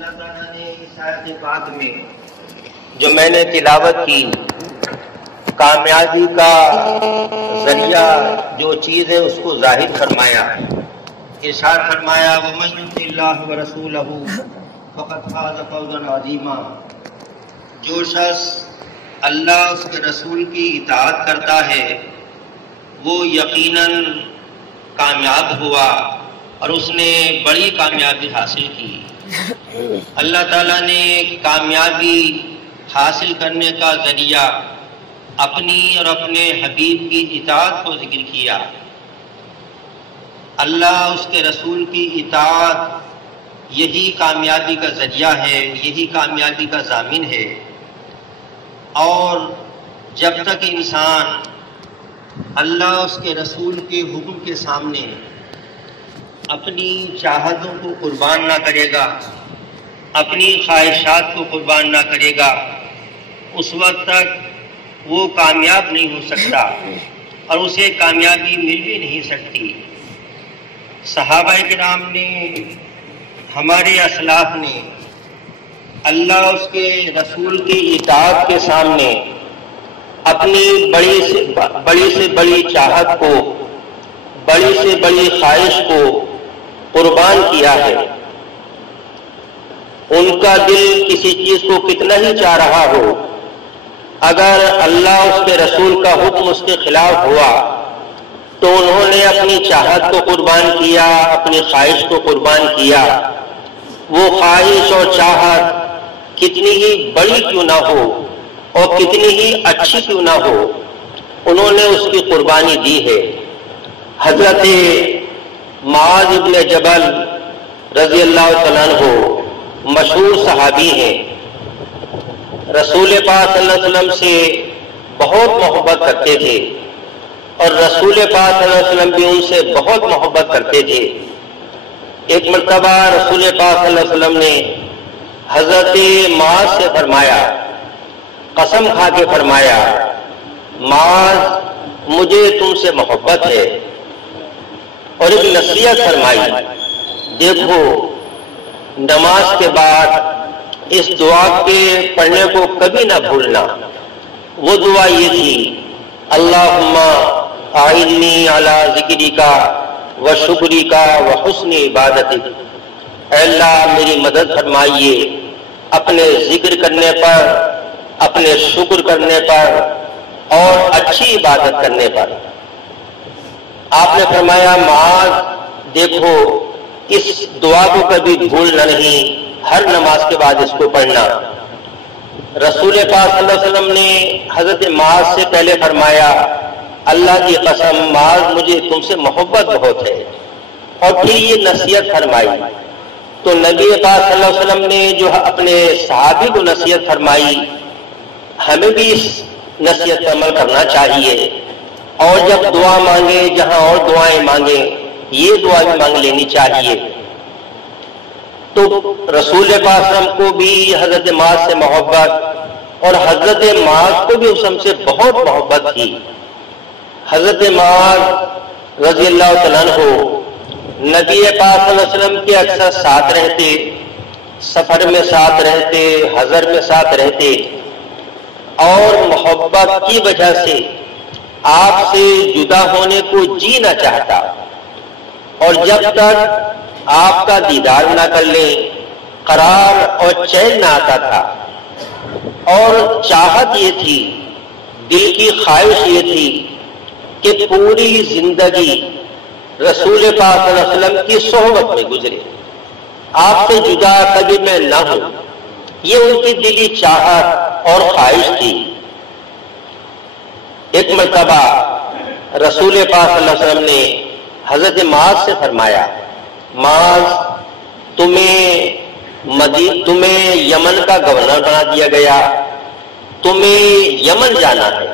اللہ تعالیٰ نے اس آیت پاک میں جو میں نے تلاوت کی، کامیابی کا ذریعہ جو چیز ہے اس کو ظاہر فرمایا، ارشاد فرمایا وَمَن يُطِعِ اللَّهَ وَرَسُولَهُ فَقَدْ فَازَ فَوْزًا عَظِيمًا۔ جو شخص اللہ اس کے رسول کی اطاعت کرتا ہے وہ یقیناً کامیاب ہوا اور اس نے بڑی کامیابی حاصل کی۔ اللہ تعالیٰ نے کامیابی حاصل کرنے کا ذریعہ اپنی اور اپنے حبیب کی اطاعت کو ذکر کیا۔ اللہ اس کے رسول کی اطاعت یہی کامیابی کا ذریعہ ہے، یہی کامیابی کا ضامن ہے۔ اور جب تک انسان اللہ اس کے رسول کے حکم کے سامنے اپنی چاہتوں کو قربان نہ کرے گا، اپنی خواہشات کو قربان نہ کرے گا، اس وقت تک وہ کامیاب نہیں ہو سکتا اور اسے کامیابی مل بھی نہیں سکتی۔ صحابہ کرام نے، ہمارے اسلاف نے اللہ اس کے رسول کی اطاعت کے سامنے اپنی بڑی سے بڑی چاہت کو، بڑی سے بڑی خواہش کو قربان کیا ہے۔ ان کا دل کسی چیز کو کتنا ہی چاہ رہا ہو، اگر اللہ اس کے رسول کا حکم اس کے خلاف ہوا تو انہوں نے اپنی چاہت کو قربان کیا، اپنی خواہش کو قربان کیا۔ وہ خواہش اور چاہت کتنی ہی بڑی کیوں نہ ہو اور کتنی ہی اچھی کیوں نہ ہو، انہوں نے اس کی قربانی دی ہے۔ حضرت معاذ ابن جبل رضی اللہ تعالیٰ عنہ مشہور صحابی ہیں، رسول پاک صلی اللہ علیہ وسلم سے بہت محبت کرتے تھے اور رسول پاک صلی اللہ علیہ وسلم بھی ان سے بہت محبت کرتے تھے۔ ایک مرتبہ رسول پاک صلی اللہ علیہ وسلم نے حضرت معاذ سے فرمایا، قسم کھا کے فرمایا، معاذ مجھے تم سے محبت ہے، اور ایک نصیحت فرمائی، دیکھو نماز کے بعد اس دعا کے پڑھنے کو کبھی نہ بھولنا۔ وہ دعا یہ تھی، اللہم اعنی علی ذکرک و شکرک و حسن عبادتک، اے اللہ میری مدد فرمائیے اپنے ذکر کرنے پر، اپنے شکر کرنے پر اور اچھی عبادت کرنے پر۔ آپ نے فرمایا معاذ دیکھو اس دعا کو کبھی بھولنا نہیں، ہر نماز کے بعد اس کو پڑھنا۔ رسول پاک صلی اللہ علیہ وسلم نے حضرت معاذ سے پہلے فرمایا، اللہ کی قسم معاذ مجھے تم سے محبت بہت ہے، اور پھر یہ نصیحت فرمائی۔ تو نبی پاک صلی اللہ علیہ وسلم نے جو اپنے صحابی کو نصیحت فرمائی، ہمیں بھی اس نصیحت پر عمل کرنا چاہیے، اور جب دعا مانگے، جہاں اور دعائیں مانگیں، یہ دعا بھی مانگ لینی چاہیے۔ تو رسول پاک صلی اللہ علیہ وسلم کو بھی حضرت معاذ سے محبت، اور حضرت معاذ کو بھی اس ہم سے بہت محبت تھی۔ حضرت معاذ رضی اللہ تعالیٰ عنہ نبی پاک صلی اللہ علیہ وسلم کے اکثر ساتھ رہتے، سفر میں ساتھ رہتے، حضر میں ساتھ رہتے، اور محبت کی وجہ سے آپ سے جدا ہونے کو جی نہ چاہتا، اور جب تک آپ کا دیدار نہ کر لیں قرار اور چین نہ آتا تھا۔ اور چاہت یہ تھی، دل کی خواہش یہ تھی کہ پوری زندگی رسول پاک صلی اللہ علیہ وسلم کی صحبت میں گزرے، آپ سے جدا کبھی میں نہ ہوں، یہ ان کی دلی چاہت اور خواہش تھی۔ ایک مرتبہ رسول پاک صلی اللہ علیہ وسلم نے حضرت معاذ سے فرمایا، معاذ تمہیں یمن کا گورنر بنا دیا گیا، تمہیں یمن جانا ہے۔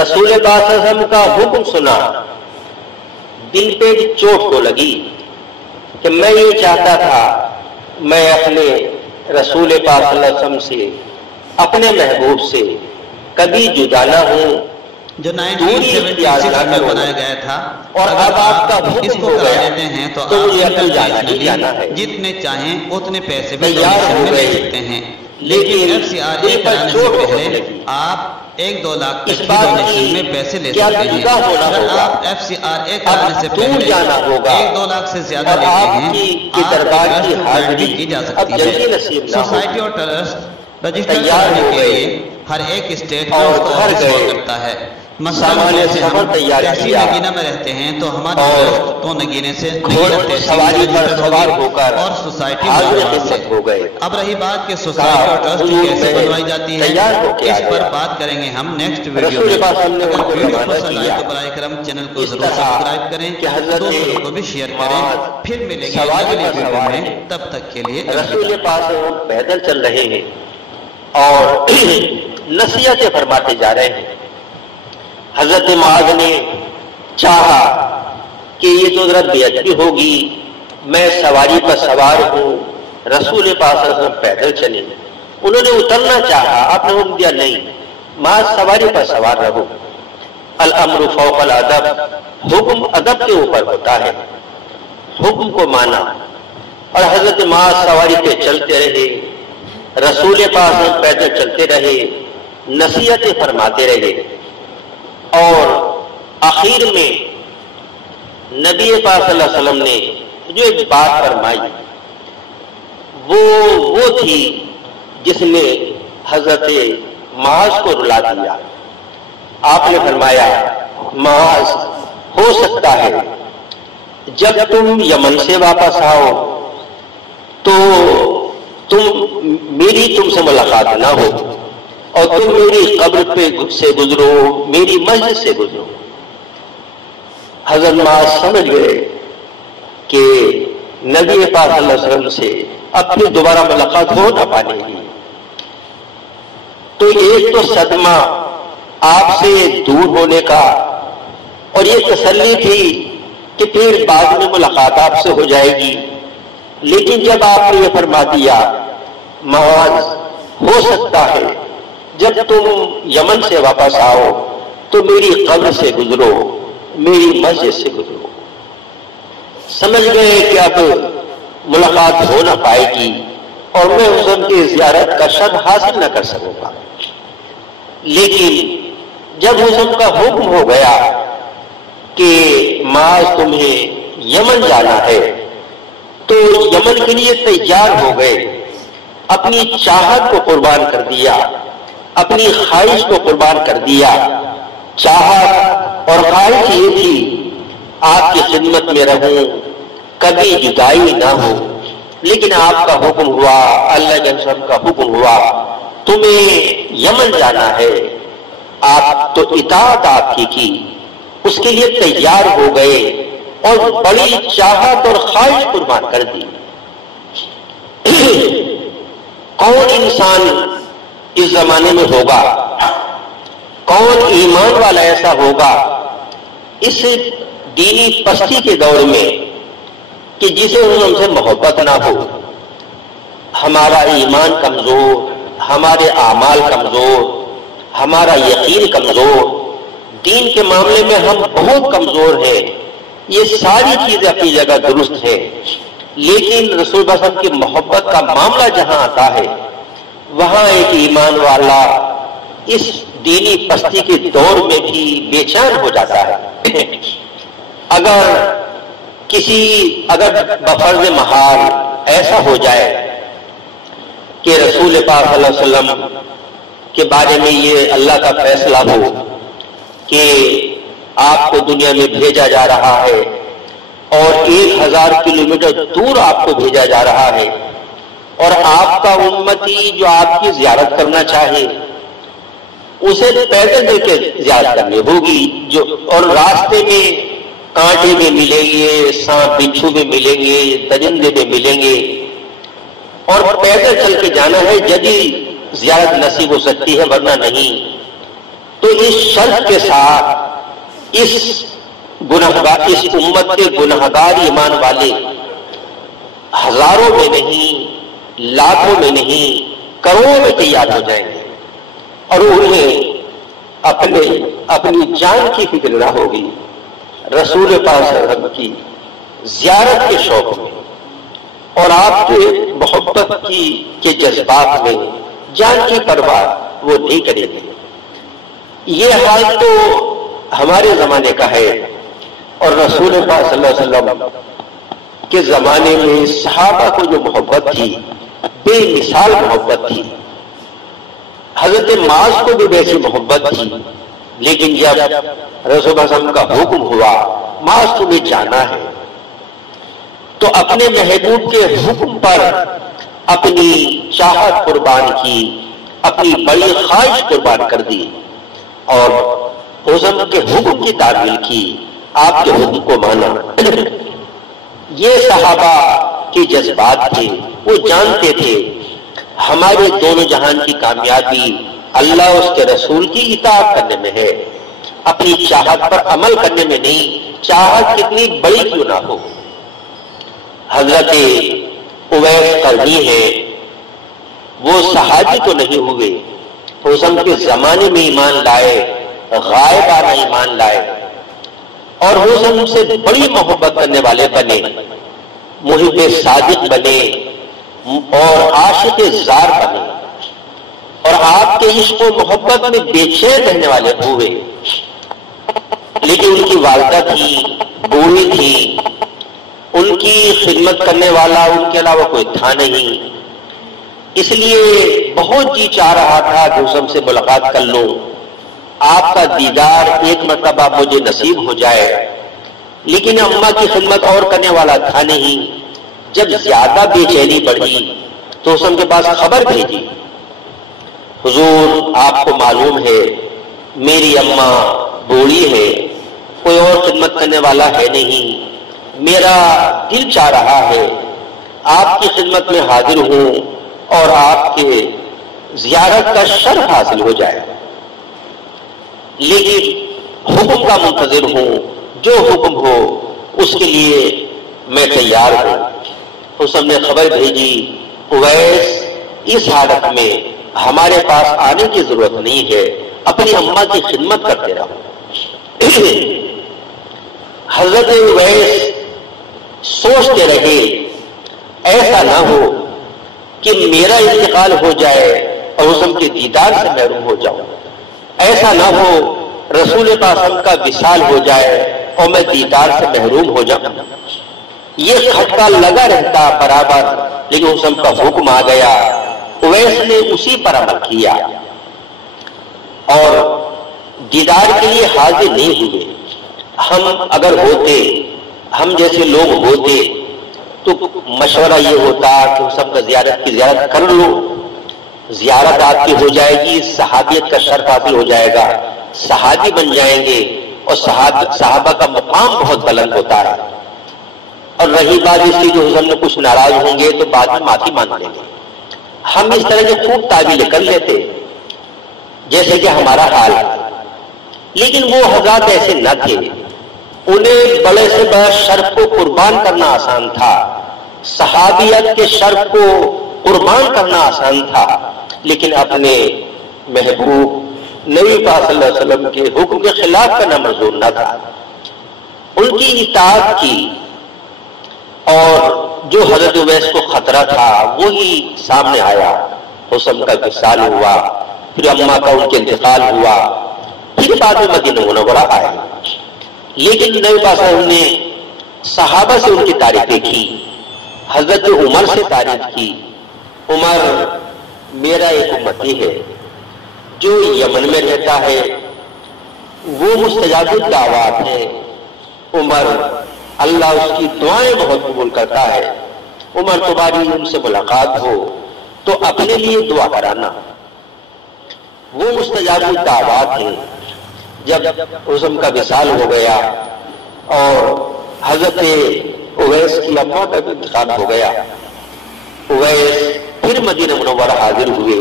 رسول پاک صلی اللہ علیہ وسلم کا حکم سنا، دل پہ چوٹ کو لگی کہ میں یہ چاہتا تھا میں اپنے رسول پاک صلی اللہ علیہ وسلم سے، اپنے محبوب سے کبھی جدا نہ ہوں، جو 1976 میں بنایا گیا تھا، اور اب آپ کا اس کو کرا لیتے ہیں تو آپ جتنے چاہیں اتنے پیسے بھی ڈونیشن میں لے سکتے ہیں، لیکن FCRA کرانے سے پہلے آپ 1-2 لاکھ تک کی ڈونیشن میں پیسے لے سکتے ہیں۔ اگر آپ FCRA کرانے سے پہلے 1-2 لاکھ سے زیادہ لیتے ہیں، آپ ٹرسٹ جوائن بھی کی جا سکتی ہے۔ سوسائٹی اور ٹرسٹ رجسٹر کرانے کے لیے ہر ایک اسٹیٹ میں اس کا آفس ہوا کرتا ہے۔ مثلاً جیسے ہم تحصیل نگینہ میں رہتے ہیں تو ہمارا ٹرسٹ تو نگینہ سے تحصیل رجسٹر ہوگی اور سوسائٹی ملازمات سے۔ اب رہی بات کہ سوسائٹی اور ٹرسٹ کیسے بنوائی جاتی ہے، اس پر بات کریں گے ہم نیکسٹ ویڈیو میں۔ اگر ویڈیو پسند آئے تو برائے کرم چینل کو ضرور سبسکرائب کریں، دوستوں کو بھی شیئر کریں۔ پھر ملیں گے اگلی ویڈیو میں، تب تک کے لیے رسول پاک پیدل چل رہے ہیں اور نصیحتیں فرماتے جا رہے ہیں۔ حضرت معاذ نے چاہا کہ یہ تو ذرا بے ادبی ہوگی، میں سواری پر سوار ہوں، رسول پاک صلی اللہ علیہ وسلم پیدل چلے۔ انہوں نے اترنا چاہا، آپ نے حکم دیا نہیں، معاذ سواری پر سوار رہو۔ الامر فوق الادب، حکم ادب کے اوپر ہوتا ہے، حکم کو مانا۔ اور حضرت معاذ سواری پہ چلتے رہے، رسول پاک پیدل چلتے رہے، نصیحتیں فرماتے رہے، اور آخر میں نبی پاک صلی اللہ علیہ وسلم نے جو ایک بات فرمائی وہ تھی جس نے حضرت معاذ کو رلا دیا۔ آپ نے فرمایا، معاذ ہو سکتا ہے جب تم یمن سے واپس آؤ تو میری تم سے ملاقات نہ ہو اور تم میری قبر پہ سے گزرو، میری مسجد سے گزرو۔ حضرت معاذ سمجھ گئے کہ نبی پاک صلی اللہ علیہ وسلم سے اپنی دوبارہ ملاقات ہو نہ پانے کی، تو ایک تو صدمہ آپ سے دور ہونے کا، اور یہ تسلی تھی کہ پھر بعد میں ملاقات آپ سے ہو جائے گی۔ لیکن جب آپ نے یہ فرما دیا، معاذ ہو سکتا ہے جب تم یمن سے واپس آؤ تو میری قبر سے گزرو، میری مسجد سے گزرو، سمجھ گئے کہ اب ملاقات ہو نہ پائے گی اور میں حسن کی زیارت کا شرف حاصل نہ کر سکوں گا۔ لیکن جب حسن کا حکم ہو گیا کہ معاذ تمہیں یمن جانا ہے تو یمن کے لیے تیار ہو گئے، اپنی چاہت کو قربان کر دیا، اپنی خواہش کو قربان کر دیا۔ چاہت اور خواہش یہ تھی آپ کی خدمت میں رہوں، کبھی جدائی نہ ہو، لیکن آپ کا حکم ہوا، اللہ کے رسول کا حکم ہوا تمہیں یمن جانا ہے، آپ تو اطاعت آپ کی اس کے لیے تیار ہو گئے اور بڑی چاہت اور خواہش قربان کر دی۔ کون انسان اس زمانے میں ہوگا، کون ایمان والا ایسا ہوگا اس دینی پستی کے دور میں کہ جسے ہم سے محبت نہ ہو؟ ہمارا ایمان کمزور، ہمارے اعمال کمزور، ہمارا یقین کمزور، دین کے معاملے میں ہم بہت کمزور ہیں۔ یہ ساری چیزیں اپنی جگہ درست ہے، لیکن رسول اللہ صلی اللہ علیہ وسلم کی محبت کا معاملہ جہاں آتا ہے وہاں ایک ایمان والا اس دینی پستی کے دور میں بھی بے چین ہو جاتا ہے۔ اگر بفرض محال ایسا ہو جائے کہ رسول پاک صلی اللہ علیہ وسلم کے بارے میں یہ اللہ کا فیصلہ ہو کہ آپ کو دنیا میں بھیجا جا رہا ہے اور 1000 کلومیٹر دور آپ کو بھیجا جا رہا ہے، اور آپ کا امتی جو آپ کی زیارت کرنا چاہے اسے پیدل چل کے زیارت کرنی ہوگی، اور راستے میں کانٹے بھی ملیں گے، سانپ بچھو بھی ملیں گے، درندے بھی ملیں گے، اور پیدل چل کے جانا ہے، جدی زیارت نصیب ہو سکتی ہے ورنہ نہیں۔ تو اس شرط کے ساتھ اس امت کے گنہگار ایمان والے ہزاروں میں نہیں، لاکھوں میں نہیں، کروڑوں میں تیار ہو جائیں گے اور انہیں اپنی جان کی فکر نہ ہوگی، رسول پاک صلی اللہ علیہ وسلم کی زیارت کے شوق میں اور آپ کے محبت کے جذبات میں جان کی پرواہ وہ نہیں کرے گی۔ یہ حال تو ہمارے زمانے کا ہے، اور رسول پاک صلی اللہ علیہ وسلم کے زمانے میں صحابہ کو جو محبت تھی، بے مثال محبت تھی۔ حضرت معاذ کو بھی ویسی محبت تھی، لیکن جب رسول اللہ صلی اللہ علیہ وسلم کا حکم ہوا معاذ تمہیں جانا ہے، تو اپنے محبوب کے حکم پر اپنی چاہت قربان کی، اپنی بڑی خواہش قربان کر دی اور حضور کے حکم کی تعمیل کی، آپ کے حکم کو مانا۔ یہ صحابہ کے جذبات تھے، وہ جانتے تھے ہمارے دونوں جہان کی کامیابی اللہ اس کے رسول کی اطاعت کرنے میں ہے، اپنی چاہت پر عمل کرنے میں نہیں، چاہت کتنی بڑی کیوں نہ ہو۔ حضرت اویس قرنی ہے، وہ صحابی تو نہیں ہوئے، حضور کے زمانے میں ایمان لائے، غائبانہ ایمان لائے اور حضور سے بڑی محبت کرنے والے بنے، محب صادق بنے اور عاشق زار بنے، اور آپ کے عشق و محبت میں بے چین رہنے والے ہوئے۔ لیکن ان کی والدہ تھی، بوڑھی تھی، ان کی خدمت کرنے والا ان کے علاوہ کوئی تھا نہیں، اس لیے بہت جی چاہ رہا تھا کہ حضور سے ملاقات کر لوں، آپ کا دیدار ایک مرتبہ مجھے نصیب ہو جائے، لیکن اماں کی خدمت اور کرنے والا تھا نہیں۔ جب زیادہ بے چینی بڑھی تو حضور کے پاس خبر بھیجی، حضور آپ کو معلوم ہے میری اماں بوڑھی ہے، کوئی اور خدمت کرنے والا ہے نہیں، میرا دل چاہ رہا ہے آپ کی خدمت میں حاضر ہوں اور آپ کے زیارت کا شرف حاصل ہو جائے، لیکن حکم کا منتظر ہوں، جو حکم ہو اس کے لیے میں تیار ہوں۔ اس نے خبر بھیجی، اویس اس حالت میں ہمارے پاس آنے کی ضرورت نہیں ہے، اپنی اماں کی خدمت کرتے رہو۔ حضرت اویس سوچتے رہے ایسا نہ ہو کہ میرا انتقال ہو جائے اور حضور کے دیدار سے محروم ہو جاؤں، ایسا نہ ہو رسول پاک کا وصال ہو جائے اور میں دیدار سے محروم ہو جاؤں۔ یہ خطرہ لگا رہتا برابر، لیکن حضور کا حکم آ گیا، اویس نے اسی پر عمل کیا اور دیدار کے لیے حاضر نہیں ہوئے۔ ہم اگر ہوتے، ہم جیسے لوگ ہوتے تو مشورہ یہ ہوتا کہ سب کا زیارت کی زیارت کر لو، زیارت آپ کی ہو جائے گی، صحابیت کا شرف حاصل ہو جائے گا، صحابی بن جائیں گے، اور صحابہ کا مقام بہت بلند ہوتا ہے۔ اور رہی بات اس کی جو حضور نے کچھ ناراض ہوں گے تو بعد میں معافی مانگ لیں گے، ہم اس طرح کے خوب تعبیریں کر لیتے جیسے کہ ہمارا حال ہے، لیکن وہ حضرات ایسے نہ تھے، انہیں بڑے سے بڑا شرف کو قربان کرنا آسان تھا، صحابیت کے شرف کو قربان کرنا آسان تھا، لیکن اپنے محبوب نبی پاک صلی اللہ علیہ وسلم کے حکم کے خلاف کرنا منظور نہ تھا۔ ان کی اطاعت کی، اور جو حضرت اویس کو خطرہ تھا وہی سامنے آیا، حسن کا وصال ہوا، پھر اماں کا ان کے انتقال ہوا، پھر بعد میں مدینہ منورہ آئے، لیکن نبی پاک صلی اللہ علیہ وسلم نے صحابہ سے ان کی تعریفیں کی، حضرت عمر سے تعریف کی۔ عمر میرا ایک امتی ہے جو یمن میں رہتا ہے، وہ مستجاب الدعوات ہے، عمر اللہ اس کی دعائیں بہت قبول کرتا ہے، عمر تمہاری ان سے ملاقات ہو تو اپنے لیے دعا کرانا، وہ مستجاب الدعوات ہیں۔ جب حسن کا وصال ہو گیا اور حضرت اویس کی اماں کا بھی انتقال ہو گیا، اویس پھر مدینہ منورہ حاضر ہوئے،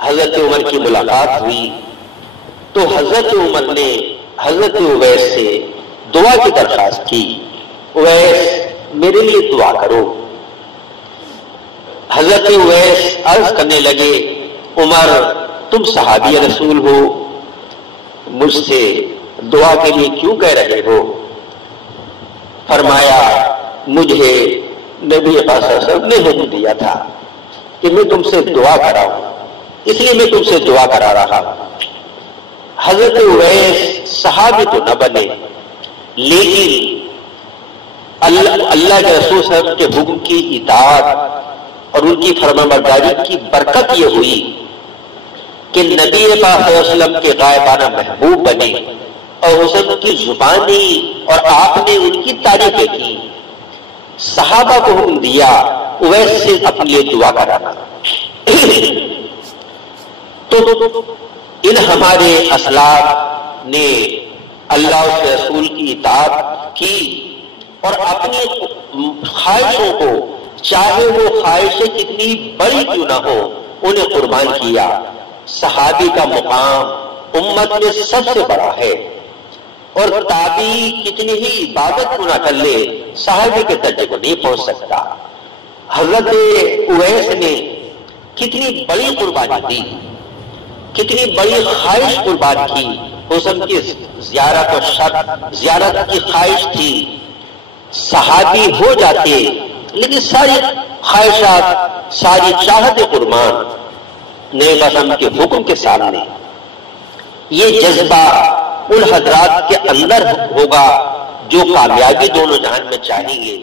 حضرت عمر کی ملاقات ہوئی تو حضرت عمر نے حضرت اویس سے دعا کی درخواست کی، اویس میرے لیے دعا کرو۔ حضرت اویس عرض کرنے لگے، عمر تم صحابی رسول ہو، مجھ سے دعا کے لیے کیوں کہہ رہے ہو؟ فرمایا مجھے نبی پاک صلی اللہ علیہ وسلم نے حکم دیا تھا کہ میں تم سے دعا کراؤں، اس لیے میں تم سے دعا کرا رہا ہوں۔ حضرت اویس صحابی تو نہ بنے، لیکن اللہ کے رسول صلی اللہ علیہ وسلم کے حکم کی اطاعت اور ان کی فرمانبرداری کی برکت یہ ہوئی کہ نبی پاک صلی اللہ علیہ وسلم کے غائبانہ محبوب بنے، اور حسن کی زبانی اور آپ نے ان کی تعریفیں کی۔ صحابہ کو حکم دیا اویس سے اپنے لیے دعا کرانا۔ تو ان ہمارے اسلاف نے اللہ کے رسول کی اطاعت کی اور اپنی خواہشوں کو، چاہے وہ خواہشیں کتنی بڑی کیوں نہ ہو، انہیں قربان کیا۔ صحابی کا مقام امت میں سب سے بڑا ہے، اور تابعی کتنی ہی عبادت کو نہ کر لے صحابی کے درجے کو نہیں پہنچ سکتا۔ حضرت اویس نے کتنی بڑی قربانی دی، کتنی بڑی خواہش قربان کی۔ حسن کی زیارت کی خواہش تھی، صحابی ہو جاتے لیکن ساری خواہشات، ساری چاہت قربان نبی وسلم کے حکم کے سامنے۔ یہ جذبہ ان حضرات کے اندر ہوگا جو کامیابی دونوں جہان میں چاہیں گے۔